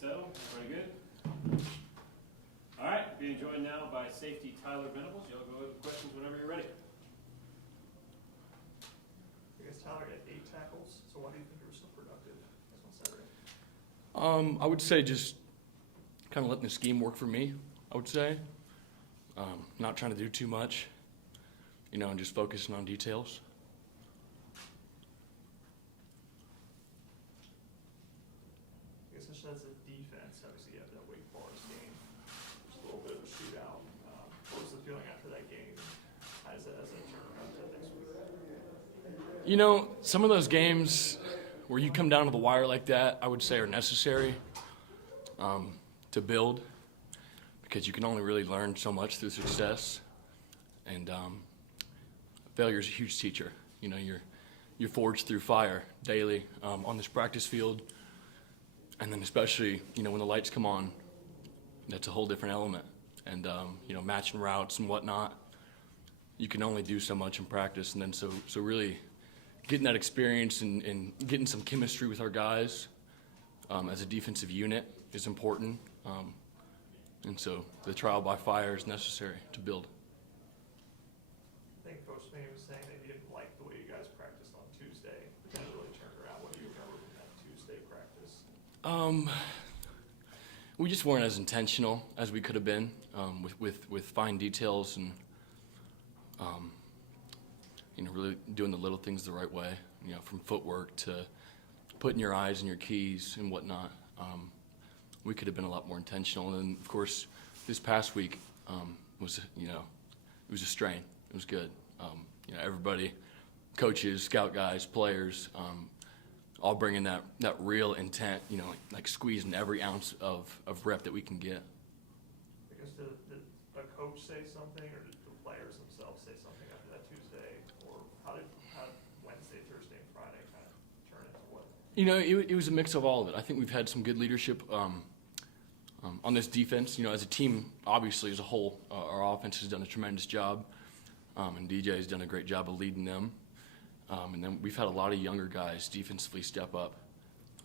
so. Everybody good? All right, being joined now by safety Tyler Venables. Y'all go with questions whenever you're ready. I guess Tyler got 8 tackles, so why do you think you were so productive on Saturday? I would say just kind of letting the scheme work for me, I would say. Not trying to do too much, and just focusing on details. I guess just as a defense, obviously you have that Wake Forest game, just a little bit of a shootout. What was the feeling after that game as a turnaround to next week? Some of those games where you come down to the wire like that, I would say are necessary to build, because you can only really learn so much through success, and failure is a huge teacher. You're forged through fire daily on this practice field, and then especially when the lights come on, that's a whole different element. And matching routes and whatnot, you can only do so much in practice, and then so really getting that experience and getting some chemistry with our guys as a defensive unit is important. And so the trial by fire is necessary to build. I think Coach May was saying that he didn't like the way you guys practiced on Tuesday, but then it really turned around. What do you remember from that Tuesday practice? We just weren't as intentional as we could have been with fine details and really doing the little things the right way. From footwork to putting your eyes in your keys and whatnot. We could have been a lot more intentional. And then, of course, this past week was it was a strain. It was good. Everybody, coaches, scout guys, players, all bringing that real intent, like squeezing every ounce of rep that we can get. I guess did a coach say something, or did the players themselves say something after that Tuesday? Or how did Wednesday, Thursday, and Friday kind of turn into what? It was a mix of all of it. I think we've had some good leadership on this defense. As a team, obviously, as a whole, our offense has done a tremendous job, and DJ has done a great job of leading them. And then we've had a lot of younger guys defensively step up,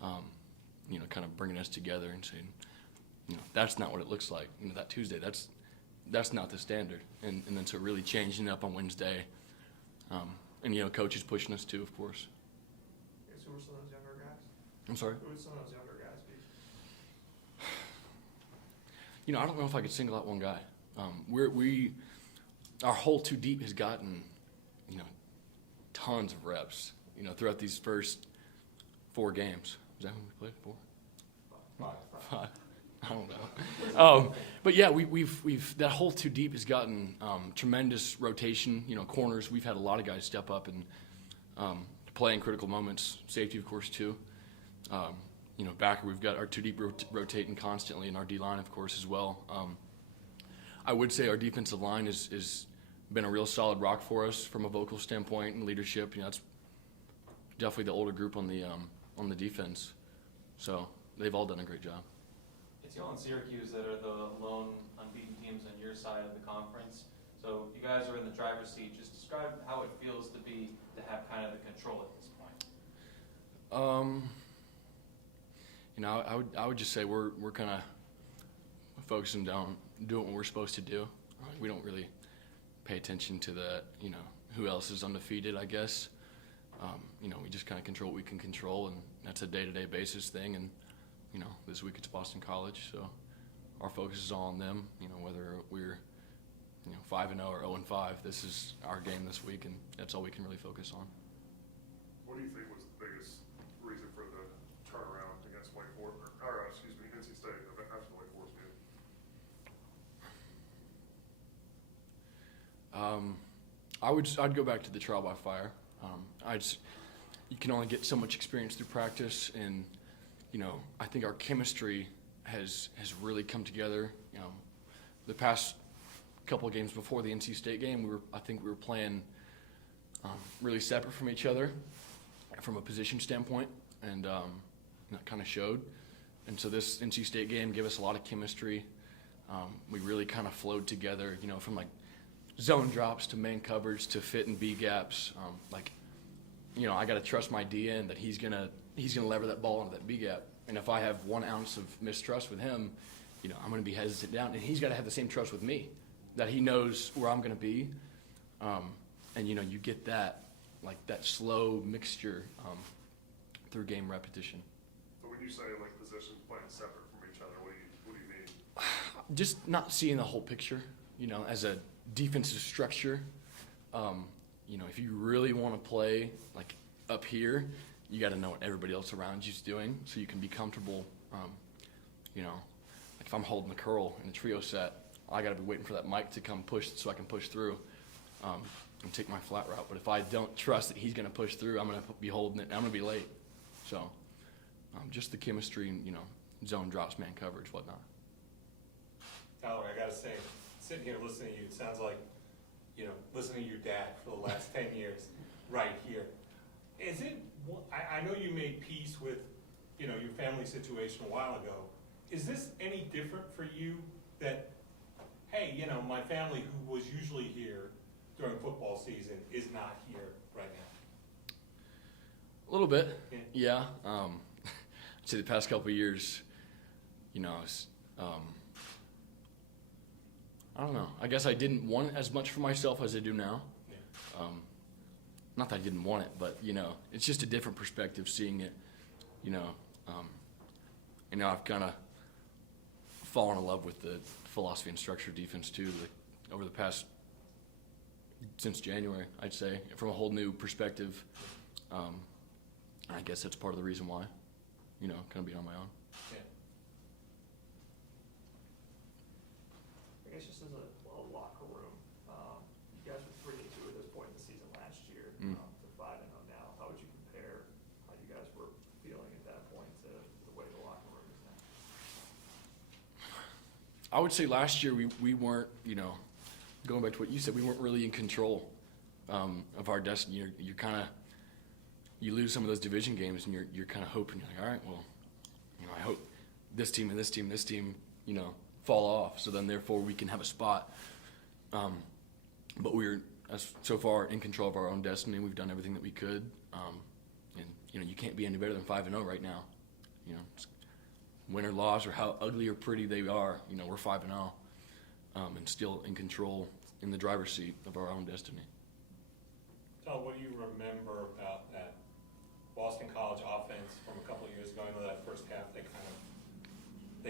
kind of bringing us together and saying, that's not what it looks like. That Tuesday, that's not the standard. And then so really changing up on Wednesday, and coaches pushing us too, of course. I guess who were some of those younger guys? I'm sorry? Who would some of those younger guys be? I don't know if I could single out one guy. Our whole two deep has gotten, tons of reps, throughout these first 4 games. Is that when we played? 4? 5. I don't know. But yeah, we've that whole two deep has gotten tremendous rotation. Corners. We've had a lot of guys step up and play in critical moments. Safety, of course, too. Backer, we've got our two deep rotating constantly, and our D line, of course, as well. I would say our defensive line is been a real solid rock for us from a vocal standpoint and leadership. That's definitely the older group on the defense. So they've all done a great job. It's y'all and Syracuse that are the lone unbeaten teams on your side of the conference. So you guys are in the driver's seat. Just describe how it feels to have kind of the control at this point. I would just say we're kind of focusing down, doing what we're supposed to do. We don't really pay attention to the, who else is undefeated, I guess. We just kind of control what we can control, and that's a day-to-day basis thing. And, this week it's Boston College, so our focus is all on them, whether we're, 5-0 or 0-5. This is our game this week, and that's all we can really focus on. What do you think was the biggest reason for the turnaround against Wake Forest, NC State after the Wake Forest game? I'd go back to the trial by fire. You can only get so much experience through practice, and I think our chemistry has really come together. The past couple of games before the NC State game, I think we were playing really separate from each other from a position standpoint, and that kind of showed. And so this NC State game gave us a lot of chemistry. We really kind of flowed together, from like zone drops to main coverage to fit and B gaps. I got to trust my DN that he's gonna lever that ball into that B gap, And if I have 1 ounce of mistrust with him, you know, I'm going to be hesitant down. And he's got to have the same trust with me, that he knows where I'm going to be. And, you know, you get that, like that slow mixture through game repetition. But when you say like positions playing separate from each other, what do you mean? Just not seeing the whole picture, you know, as a defensive structure. You know, if you really want to play like up here, you got to know what everybody else around you's doing so you can be comfortable. You know, like if I'm holding the curl in a trio set, I got to be waiting for that mic to come push so I can push through and take my flat route. But if I don't trust that he's going to push through, I'm going to be holding it. I'm going to be late. So just the chemistry and, you know, zone drops, man coverage, whatnot. Tyler, I gotta say, sitting here listening to you, it sounds like, you know, listening to your dad for the last 10 years, right here. Is it, I know you made peace with, you know, your family situation a while ago. Is this any different for you that, hey, you know, my family who was usually here during football season is not here right now? A little bit, Yeah. yeah. I'd say the past couple of years, you know, I don't know. I guess I didn't want it as much for myself as I do now. Yeah. Not that I didn't want it, but, you know, it's just a different perspective seeing it, you know. And now I've kind of fallen in love with the philosophy and structure of defense, too, like, over the past, since January, I'd say, from a whole new perspective. I guess that's part of the reason why, you know, kind of being on my own. Yeah. I guess just as a locker room, you guys were 3-2 at this point in the season last year, Mm. to 5-0 now. How would you compare how you guys were feeling at that point to the way the locker room is now? I would say last year we weren't, you know, going back to what you said, we weren't really in control of our destiny. You're kind of, you lose some of those division games and you're kind of hoping, you're like, all right, well, you know, I hope this team and this team and this team, you know, fall off, so then therefore we can have a spot. But we're so far in control of our own destiny. We've done everything that we could, and you know, you can't be any better than 5-0 right now. You know, win or loss or how ugly or pretty they are, you know, we're 5-0, and still in control, in the driver's seat of our own destiny. Tyler, what do you remember about that Boston College offense from a couple of years ago? I know that first half they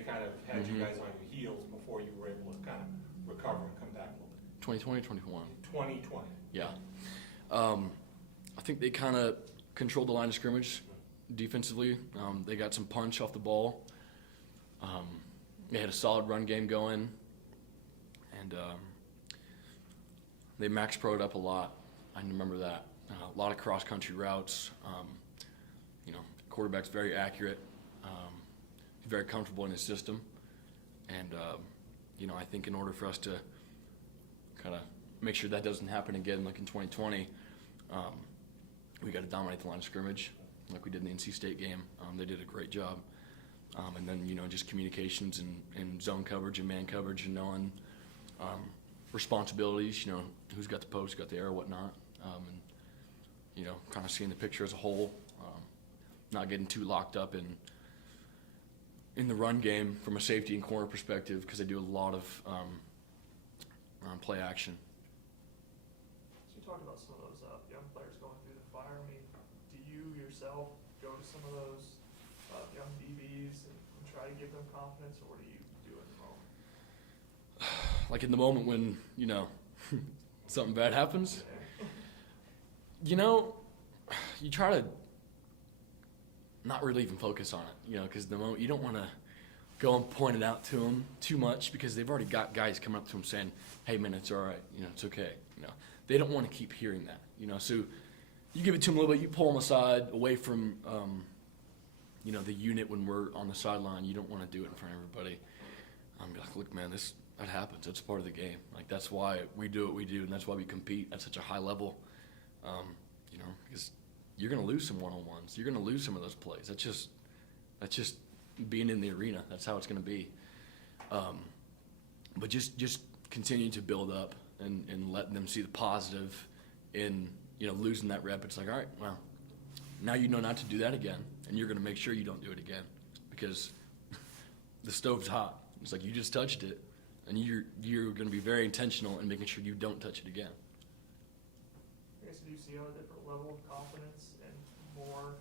kind of had you guys on your heels before you were able to kind of recover and come back a little bit. 2020, 21. 2020. Yeah. I think they kind of controlled the line of scrimmage defensively. They got some punch off the ball. They had a solid run game going. And they max pro'd up a lot. I remember that. A lot of cross-country routes. You know, quarterback's very accurate. Very comfortable in his system. And, you know, I think in order for us to kind of make sure that doesn't happen again like in 2020, we got to dominate the line of scrimmage like we did in the NC State game. They did a great job. And then, you know, just communications and zone coverage and man coverage and knowing responsibilities, you know, who's got the post, got the air, whatnot. And, you know, kind of seeing the picture as a whole, not getting too locked up in the run game from a safety and corner perspective, because they do a lot of play action. So you talked about some of those young players going through the fire. I mean, do you yourself go to some of those young DBs and try to give them confidence, or what do you do in the moment? Like in the moment when, you know, something bad happens, you know, you try to not really even focus on it, you know, because the moment you don't want to go and point it out to them too much, because they've already got guys coming up to them saying, hey man, it's all right, you know, it's okay, you know. They don't want to keep hearing that, you know. So you give it to them a little bit, you pull them aside away from you know, the unit when we're on the sideline. You don't want to do it in front of everybody. Be like, look man, that happens, it's part of the game. Like, that's why we do what we do, and that's why we compete at such a high level. You know, because you're going to lose some one-on-ones. You're going to lose some of those plays. That's just being in the arena. That's how it's going to be. But just continue to build up and letting them see the positive in, you know, losing that rep. It's like, all right, well, now you know not to do that again, and you're going to make sure you don't do it again, because the stove's hot. It's like you just touched it, and you're going to be very intentional in making sure you don't touch it again. I guess, do you see a different level of confidence and more,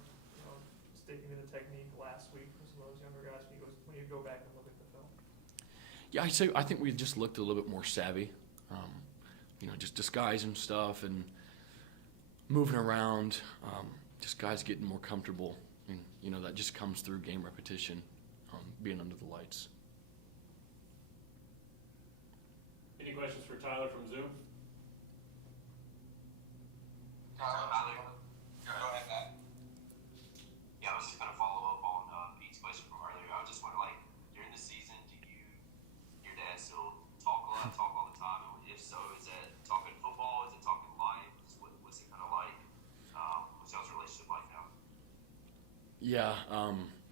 sticking to the technique last week for some of those younger guys when you go back and look at the film? Yeah, I think we just looked a little bit more savvy. Just disguising stuff and moving around. Just guys getting more comfortable. And, that just comes through game repetition, being under the lights. Any questions for Tyler from Zoom? Tyler, go ahead, Matt. Yeah, I was just gonna follow up on Pete's question from earlier. I was just wondering, like, during the season, your dad still talk all the time? And if so, is that talking football? Is it talking life? What's it kind of like? What's y'all's relationship like now? Yeah,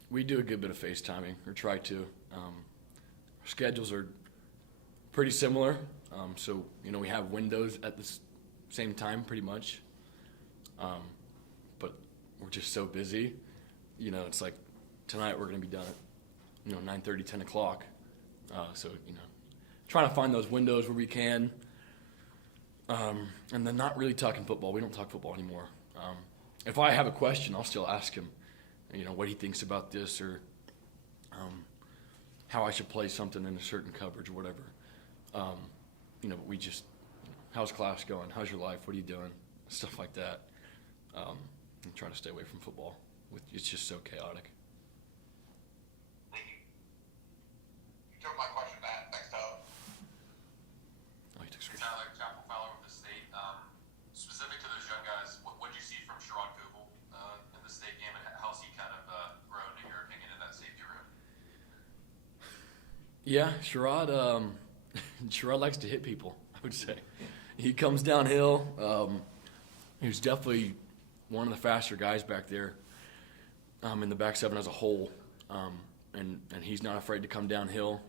we do a good bit of FaceTiming, or try to. Our schedules are pretty similar, so we have windows at the same time pretty much, but we're just so busy. It's like tonight we're going to be done at 9:30, 10 o'clock, so trying to find those windows where we can, and then not really talking football. We don't talk football anymore. If I have a question, I'll still ask him what he thinks about this, or how I should play something in a certain coverage or whatever. But we just, how's class going? How's your life? What are you doing? Stuff like that. And try to stay away from football. It's just so chaotic. Thank you. You took my question, Matt. Thanks, Tyler. Oh, he took screen. Tyler, Chapel Fowler with the state. Specific to those young guys, what did you see from Sherrod Kugel in the state game, and how's he kind of grown, in your opinion, in that safety room? Yeah, Sherrod likes to hit people, I would say. He comes downhill. He was definitely one of the faster guys back there in the back seven as a whole. And he's not afraid to come downhill.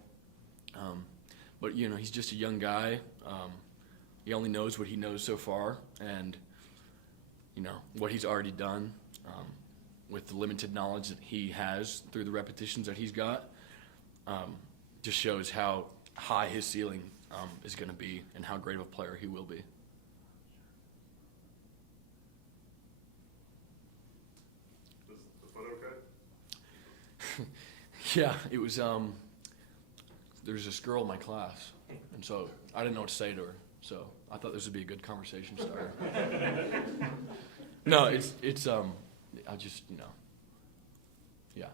But, he's just a young guy. He only knows what he knows so far. And, what he's already done with the limited knowledge that he has through the repetitions that he's got just shows how high his ceiling is going to be and how great of a player he will be. The foot okay? Yeah, it was, there's this girl in my class, and so I didn't know what to say to her, so I thought this would be a good conversation starter. No, it's I just, yeah,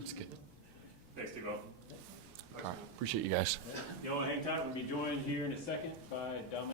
it's good. Thanks, Steve-O. All right, appreciate you guys. Y'all hang tight. We'll be joined here in a second by Dominic.